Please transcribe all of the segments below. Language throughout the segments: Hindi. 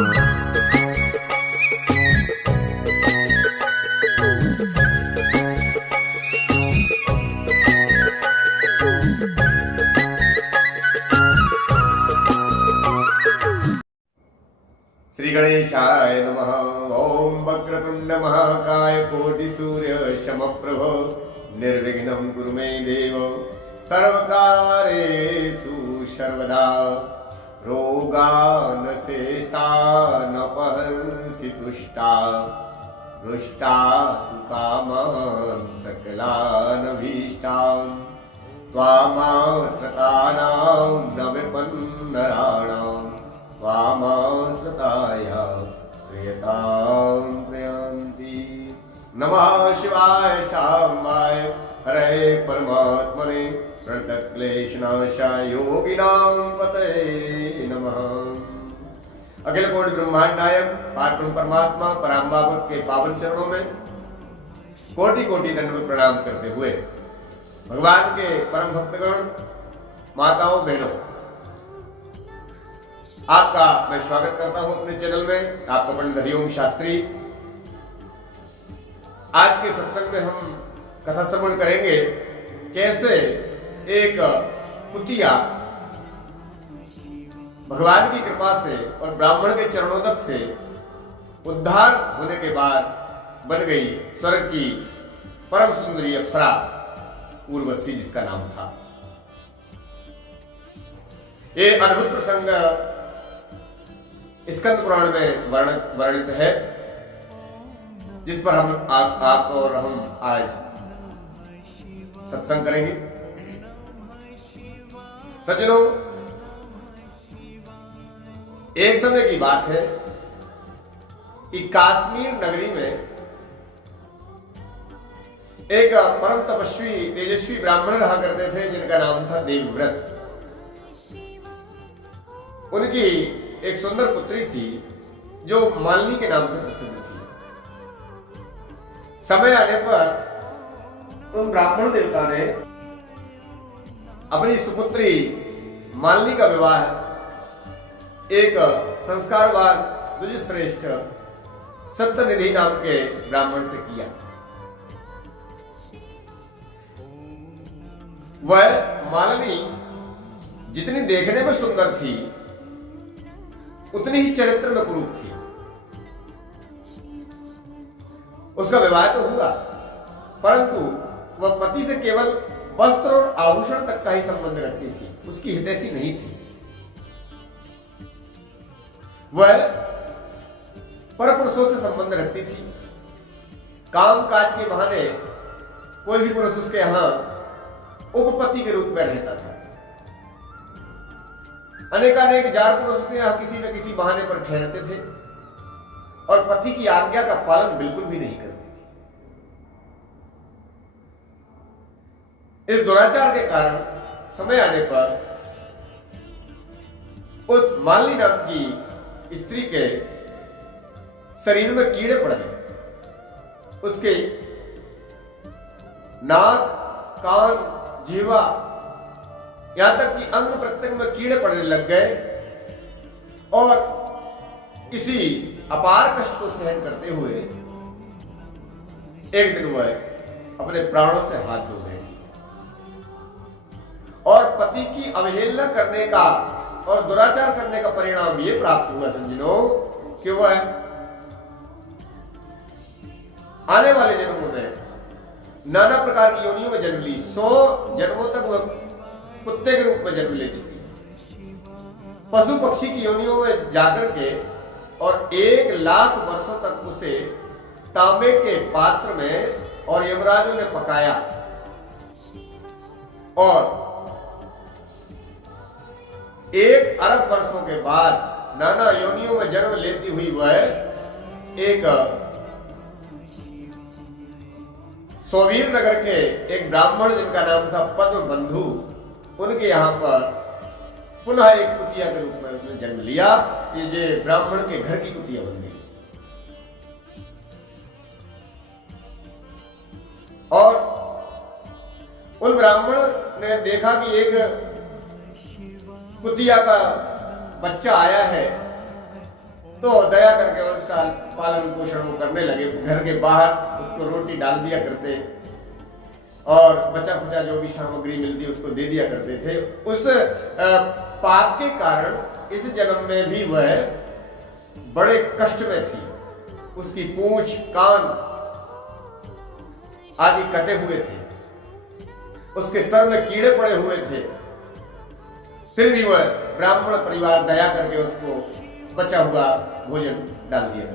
श्री गणेशाय नमः। ओम वक्रतुंड महाकाय कोटि सूर्य समप्रभ निर्विघ्नं कुरु मे देव सर्वकार्येषु सर्वदा। रोगान् शेषानपहंसि तुष्टा रुष्टा तु कामान् सकलानभीष्टान् त्वामाश्रितानां न विपन्नराणां त्वामाश्रिताय श्रियतां प्रयान्ति। नमः शिवाय शाम्बाय हरे परमात्मने प्रणतक्लेशनाशाय योगिनां पतये नमः। अखिल कोटि ब्रह्मांड नायक पारब्रह्म परमात्मा पराम्बाबक के पावन चरणों में कोटि कोटि दंडवत प्रणाम करते हुए भगवान के परम भक्तगण, माताओं, बहनों, आपका मैं स्वागत करता हूं अपने चैनल में। आपका पंडित हरिओम शास्त्री। आज के सत्संग में हम कथा श्रवण करेंगे कैसे एक कुतिया भगवान की कृपा से और ब्राह्मण के चरणोदक से उद्धार होने के बाद बन गई स्वर्ग की परम सुंदरी अप्सरा उर्वशी, जिसका नाम था। ये अद्भुत प्रसंग स्कंद पुराण में वर्णित है, जिस पर आप और हम आज सत्संग करेंगे। सज्जनों, एक समय की बात है कि कश्मीर नगरी में एक परम तपस्वी तेजस्वी ब्राह्मण रहा करते थे, जिनका नाम था देवव्रत। उनकी एक सुंदर पुत्री थी जो मालिनी के नाम से प्रसिद्ध थी। समय आने पर उन ब्राह्मण देवता ने अपनी सुपुत्री मालिनी का विवाह एक संस्कारवान द्विजश्रेष्ठ सत्यनिधि नाम के ब्राह्मण से किया। वह मालिनी जितनी देखने में सुंदर थी, उतनी ही चरित्र में कुरूप थी। उसका विवाह तो हुआ, परंतु वह पति से केवल वस्त्र और आभूषण तक का ही संबंध रखती थी, उसकी हितैषी नहीं थी। वह परपुरुषों से संबंध रखती थी। काम काज के बहाने कोई भी पुरुष उसके यहां उपपति के रूप में रहता था। अनेकानेक जार पुरुष उसके यहां किसी न किसी बहाने पर ठहरते थे और पति की आज्ञा का पालन बिल्कुल भी नहीं करते थे। इस दुराचार के कारण समय आने पर उस मालिनी नाम की स्त्री के शरीर में कीड़े पड़ गए। उसके नाक, कान, जीवा, यहां तक कि अंग प्रत्यंग में कीड़े पड़ने लग गए और इसी अपार कष्ट को सहन करते हुए एक दिन वह अपने प्राणों से हाथ धो गए और पति की अवहेलना करने का और दुराचार करने का परिणाम यह प्राप्त हुआ समझो कि वह आने वाले जन्मों में नाना प्रकार की योनियों में जन्म ली। 100 जन्मों तक वह कुत्ते के रूप में जन्म ले चुकी, पशु पक्षी की योनियों में जाकर के, और 1,00,000 वर्षों तक उसे तांबे के पात्र में और यमराजों ने पकाया और 1 अरब वर्षों के बाद नाना योनियों में जन्म लेती हुई वह एक सोवीर नगर के एक ब्राह्मण, जिनका नाम था पद्म बंधु, उनके यहां पर पुनः एक कुतिया के रूप में उसने जन्म लिया। ये जो ब्राह्मण के घर की कुतिया बन गई और उन ब्राह्मण ने देखा कि एक कुतिया का बच्चा आया है तो दया करके और उसका पालन पोषण वो करने लगे। घर के बाहर उसको रोटी डाल दिया करते और बचा खुचा जो भी सामग्री मिलती उसको दे दिया करते थे। उस पाप के कारण इस जन्म में भी वह बड़े कष्ट में थी। उसकी पूंछ, कान आदि कटे हुए थे, उसके सर में कीड़े पड़े हुए थे, फिर भी वह ब्राह्मण परिवार दया करके उसको बचा हुआ भोजन डाल दिया।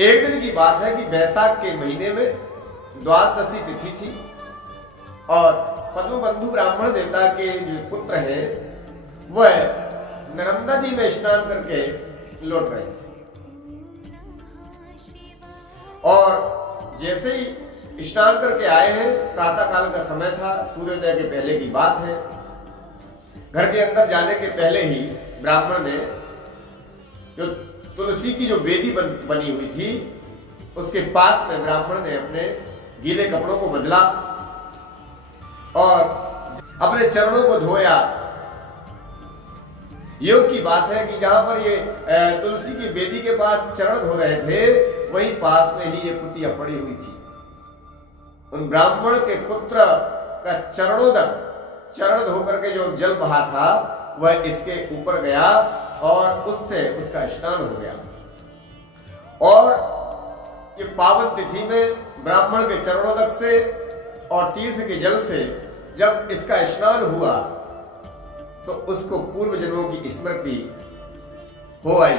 एक दिन की बात है कि वैशाख के महीने में द्वादशी तिथि थी और पद्मबंधु ब्राह्मण देवता के जो पुत्र हैं वह नर्मदा जी में स्नान करके लौट रहे थे और जैसे ही स्नान करके आए हैं, प्रातः काल का समय था, सूर्योदय के पहले की बात है। घर के अंदर जाने के पहले ही ब्राह्मण ने जो तुलसी की जो वेदी बनी हुई थी उसके पास में ब्राह्मण ने अपने गीले कपड़ों को बदला और अपने चरणों को धोया। योग की बात है कि जहां पर ये तुलसी की वेदी के पास चरण धो रहे थे वहीं पास में ही ये कुतिया पड़ी हुई थी। उन ब्राह्मण के पुत्र का चरण धो करके जो जल बहा था वह इसके ऊपर गया और उससे उसका स्नान हो गया। और ये पावन तिथि में ब्राह्मण के चरणोदक से और तीर्थ के जल से जब इसका स्नान हुआ तो उसको पूर्व जन्मों की स्मृति हो आई।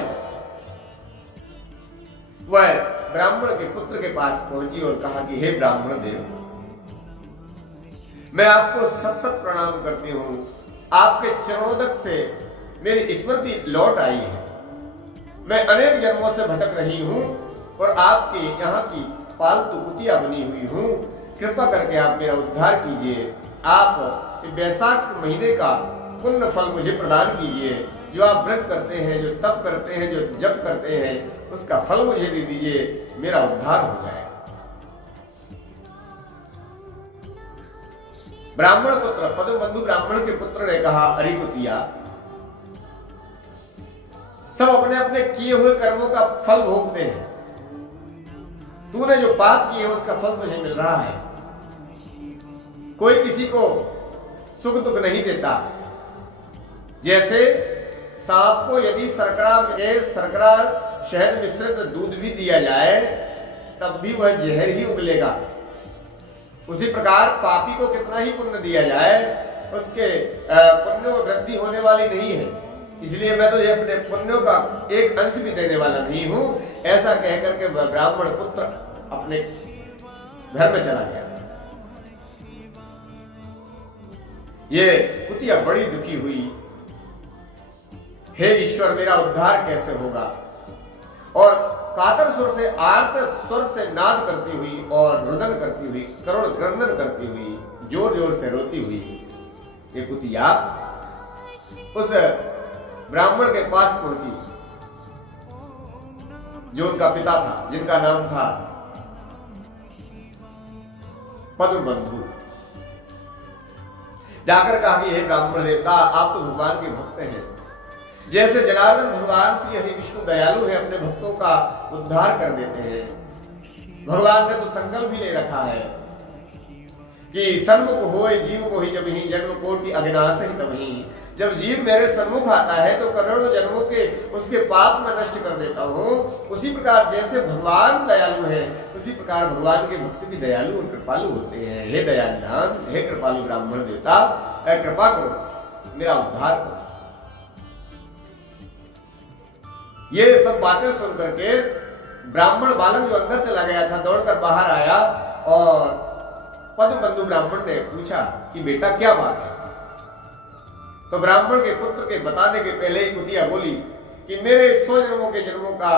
वह ब्राह्मण के पुत्र के पास पहुंची और कहा कि हे ब्राह्मण देव, मैं आपको सत सत प्रणाम करती हूं। आपके चरणोदक से मेरी स्मृति लौट आई है। मैं अनेक जन्मों से भटक रही हूं और आपके यहाँ की पालतू कुतिया बनी हुई हूं। कृपा करके आप मेरा उद्धार कीजिए। आप वैशाख महीने का पुण्य फल मुझे प्रदान कीजिए। जो आप व्रत करते हैं, जो तप करते हैं, जो जप करते हैं, उसका फल मुझे दे दीजिए, मेरा उद्धार हो जाएगा। ब्राह्मण पुत्र पद्मबंधु ब्राह्मण के पुत्र ने कहा, अरे कुतिया, सब अपने अपने किए हुए कर्मों का फल भोगते हैं। तूने जो पाप किए उसका फल तुझे मिल रहा है। कोई किसी को सुख दुख नहीं देता। जैसे सांप को यदि सरकरा शहद मिश्रित दूध भी दिया जाए तब भी वह जहर ही उगलेगा। उसी प्रकार पापी को कितना ही पुण्य दिया जाए उसके पुण्यों में वृद्धि होने वाली नहीं है। इसलिए मैं तो ये अपने पुण्यों का एक अंश भी देने वाला नहीं हूं। ऐसा कहकर के वह ब्राह्मण पुत्र अपने घर में चला गया। ये कुतिया बड़ी दुखी हुई। हे ईश्वर, मेरा उद्धार कैसे होगा? और कातर सुर से, आर्त स्वर से नाद करती हुई और रुदन करती हुई, करुण क्रंदन करती हुई, जोर जोर से रोती हुई ये कुतिया उस ब्राह्मण के पास पहुंची जो उनका पिता था, जिनका नाम था पद्मबंधु। जाकर कहा कि हे ब्राह्मण देवता, आप तो भगवान के भक्त हैं। जैसे जनार्दन भगवान श्री हरि विष्णु दयालु है, अपने भक्तों का उद्धार कर देते हैं। भगवान ने तो संकल्प भी ले रखा है कि सन्मुख होए जीव को ही जब ही जन्म कोटि अविनाश ही तभी। जब जीव मेरे सन्मुख आता है तो करोड़ों जन्मों के उसके पाप में नष्ट कर देता हूँ। उसी प्रकार जैसे भगवान दयालु है उसी प्रकार भगवान के भक्त भी दयालु और कृपालु होते हैं। हे दयानिधान, हे कृपालु ब्राह्मण देवता, कृपा करो, मेरा उद्धार करो। ये सब बातें सुन करके ब्राह्मण बालक जो अंदर चला गया था दौड़कर बाहर आया और पद्मबंधु ब्राह्मण ने पूछा कि बेटा क्या बात है? तो ब्राह्मण के पुत्र के बताने के पहले ही कुतिया बोली कि मेरे 100 जन्मों के जन्मों का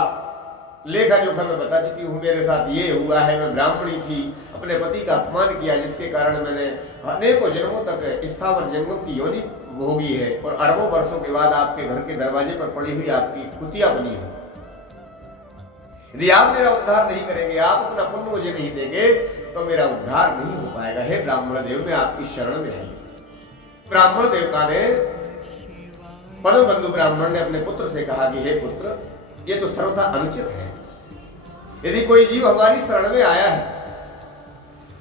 लेखा जोखा मैं बता चुकी हूँ। मेरे साथ ये हुआ है, मैं ब्राह्मणी थी, अपने पति का अपमान किया जिसके कारण मैंने अनेकों जन्मों तक स्थावर जन्मों की योनि भोगी है और अरबों वर्षों के बाद आपके घर के दरवाजे पर पड़ी हुई आपकी कुतिया बनी हो। यदि आप मेरा उद्धार नहीं करेंगे, आप अपना पुण्य मुझे नहीं देंगे तो मेरा उद्धार नहीं हो पाएगा। हे ब्राह्मण देव, मैं आपकी शरण में आई। ब्राह्मण देवता ने पद्म बंधु ब्राह्मण ने अपने पुत्र से कहा कि हे पुत्र, ये तो सर्वथा अनुचित है। यदि कोई जीव हमारी शरण में आया है,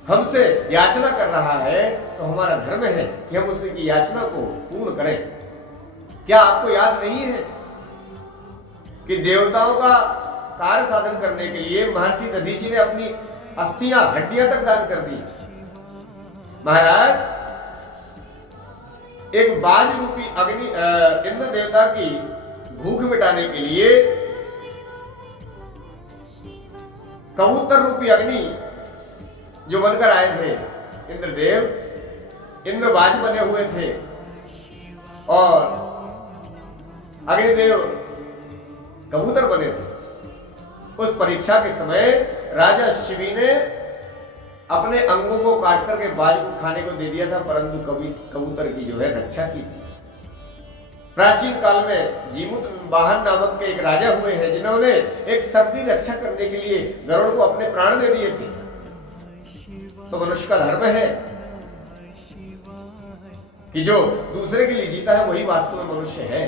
हमसे याचना कर रहा है, तो हमारा धर्म है कि हम उसकी याचना को पूर्ण करें। क्या आपको याद नहीं है कि देवताओं का कार्य साधन करने के लिए महर्षि दधीचि ने अपनी अस्थियां, हड्डियां तक दान कर दी। महाराज, एक बाज रूपी अग्नि इंद्र देवता की भूख मिटाने के लिए कबूतर रूपी अग्नि जो बनकर आए थे, इंद्रदेव इंद्रबाज बने हुए थे और अग्निदेव कबूतर बने थे। उस परीक्षा के समय राजा शिवी ने अपने अंगों को काट करके बाज को खाने को दे दिया था, परंतु कभी कबूतर की जो है रक्षा की थी। प्राचीन काल में जीमूत वाहन नामक के एक राजा हुए हैं, जिन्होंने एक सबकी रक्षा करने के लिए गरुड़ को अपने प्राण दे दिए थे। तो मनुष्य का धर्म है कि जो दूसरे के लिए जीता है वही वास्तव में मनुष्य है।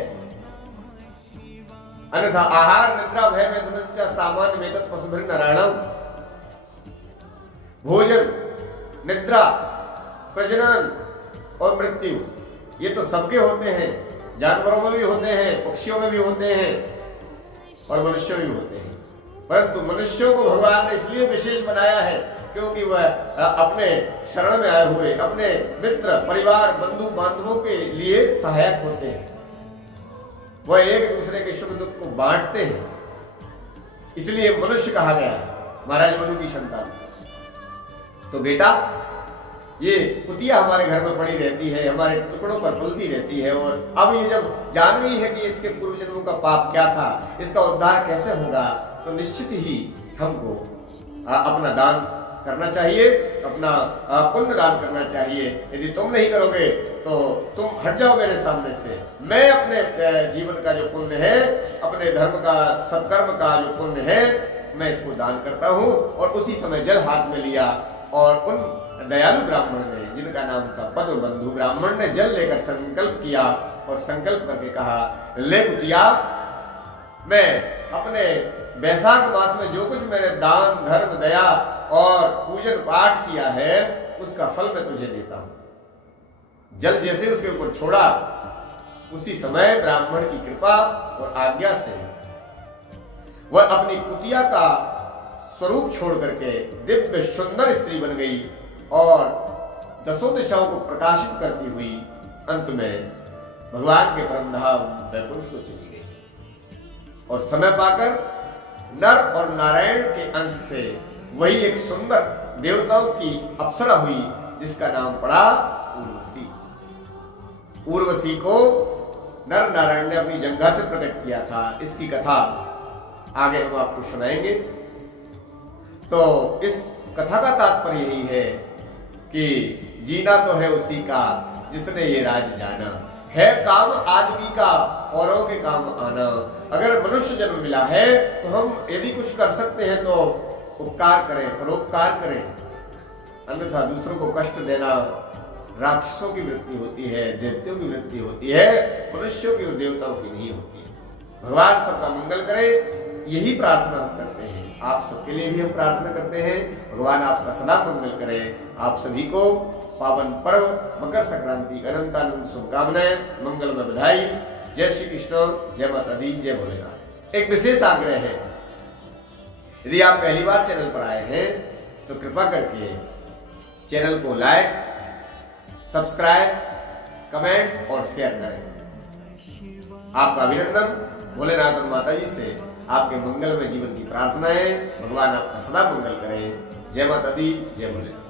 अन्यथा आहार निद्रा भय में सामान्य वेद पशुभृ नारायणम, भोजन, निद्रा, प्रजनन और मृत्यु, ये तो सबके होते हैं। जानवरों में भी होते हैं, पक्षियों में भी होते हैं और मनुष्यों में भी होते हैं। परंतु मनुष्यों को भगवान ने इसलिए विशेष बनाया है क्योंकि वह अपने शरण में आए हुए अपने मित्र, परिवार, बंधु बांधवों के लिए सहायक होते हैं। वह एक दूसरे के सुख दुख को बांटते हैं, इसलिए मनुष्य कहा गया महाराज मनु की संतान। तो बेटा, ये कुतिया हमारे घर में पड़ी रहती है, हमारे टुकड़ों पर पलती रहती है, और अब ये जब जान गई है कि इसके पूर्व जन्मों का पाप क्या था, इसका उद्धार कैसे होगा, तो निश्चित ही हमको अपना दान करना चाहिए, अपना पुण्य दान करना चाहिए। यदि तुम नहीं करोगे तो तुम हट जाओ मेरे सामने से। मैं अपने जीवन का जो पुण्य है, अपने धर्म का, सत्कर्म का जो पुण्य है, मैं इसको दान करता हूँ। और उसी समय जल हाथ में लिया और उन दयालु ब्राह्मण ने, जिनका नाम था पद्म बंधु ब्राह्मण ने, जल लेकर संकल्प किया और संकल्प करके कहा, ले कुतिया, मैं अपने वैशाख मास में जो कुछ मैंने दान, धर्म, दया और पूजन पाठ किया है, उसका फल मैं तुझे देता हूं। जल जैसे उसके ऊपर छोड़ा, उसी समय ब्राह्मण की कृपा और आज्ञा से वह अपनी कुतिया का स्वरूप छोड़ करके दिव्य सुंदर स्त्री बन गई और दसों दिशाओं को प्रकाशित करती हुई अंत में भगवान के परम धाम वैकुंठ को चली गई। और समय पाकर नर और नारायण के अंश से वही एक सुंदर देवताओं की अप्सरा हुई, जिसका नाम पड़ा उर्वशी। उर्वशी को नर नारायण ने अपनी जंघा से प्रकट किया था। इसकी कथा आगे हम आपको सुनाएंगे। तो इस कथा का तात्पर्य यही है कि जीना तो है उसी का जिसने ये राज जाना, है काम आदमी का औरों के काम आना। अगर मनुष्य जन्म मिला है तो हम यदि कुछ कर सकते हैं तो उपकार करें, परोपकार करें, अन्यथा दूसरों को कष्ट देना राक्षसों की वृत्ति होती है, दैत्यों की वृत्ति होती है, मनुष्यों की और देवताओं की नहीं होती। भगवान सबका मंगल करे, यही प्रार्थना हम करते हैं। आप सबके लिए भी हम प्रार्थना करते हैं, भगवान आपका सदा मंगल करे। आप सभी को पावन पर्व मकर संक्रांति अनंतानंद शुभकामनाएं, मंगल में बधाई। जय श्री कृष्ण, जय माता दी, जय भोलेनाथ। एक विशेष आग्रह है, यदि आप पहली बार चैनल पर आए हैं तो कृपा करके चैनल को लाइक, सब्सक्राइब, कमेंट और शेयर करें। आपका अभिनंदन। भोलेनाथ और माता जी से आपके मंगल में जीवन की प्रार्थना है। भगवान आपका सदा मंगल करें। जय माता दी, जय भोलेनाथ।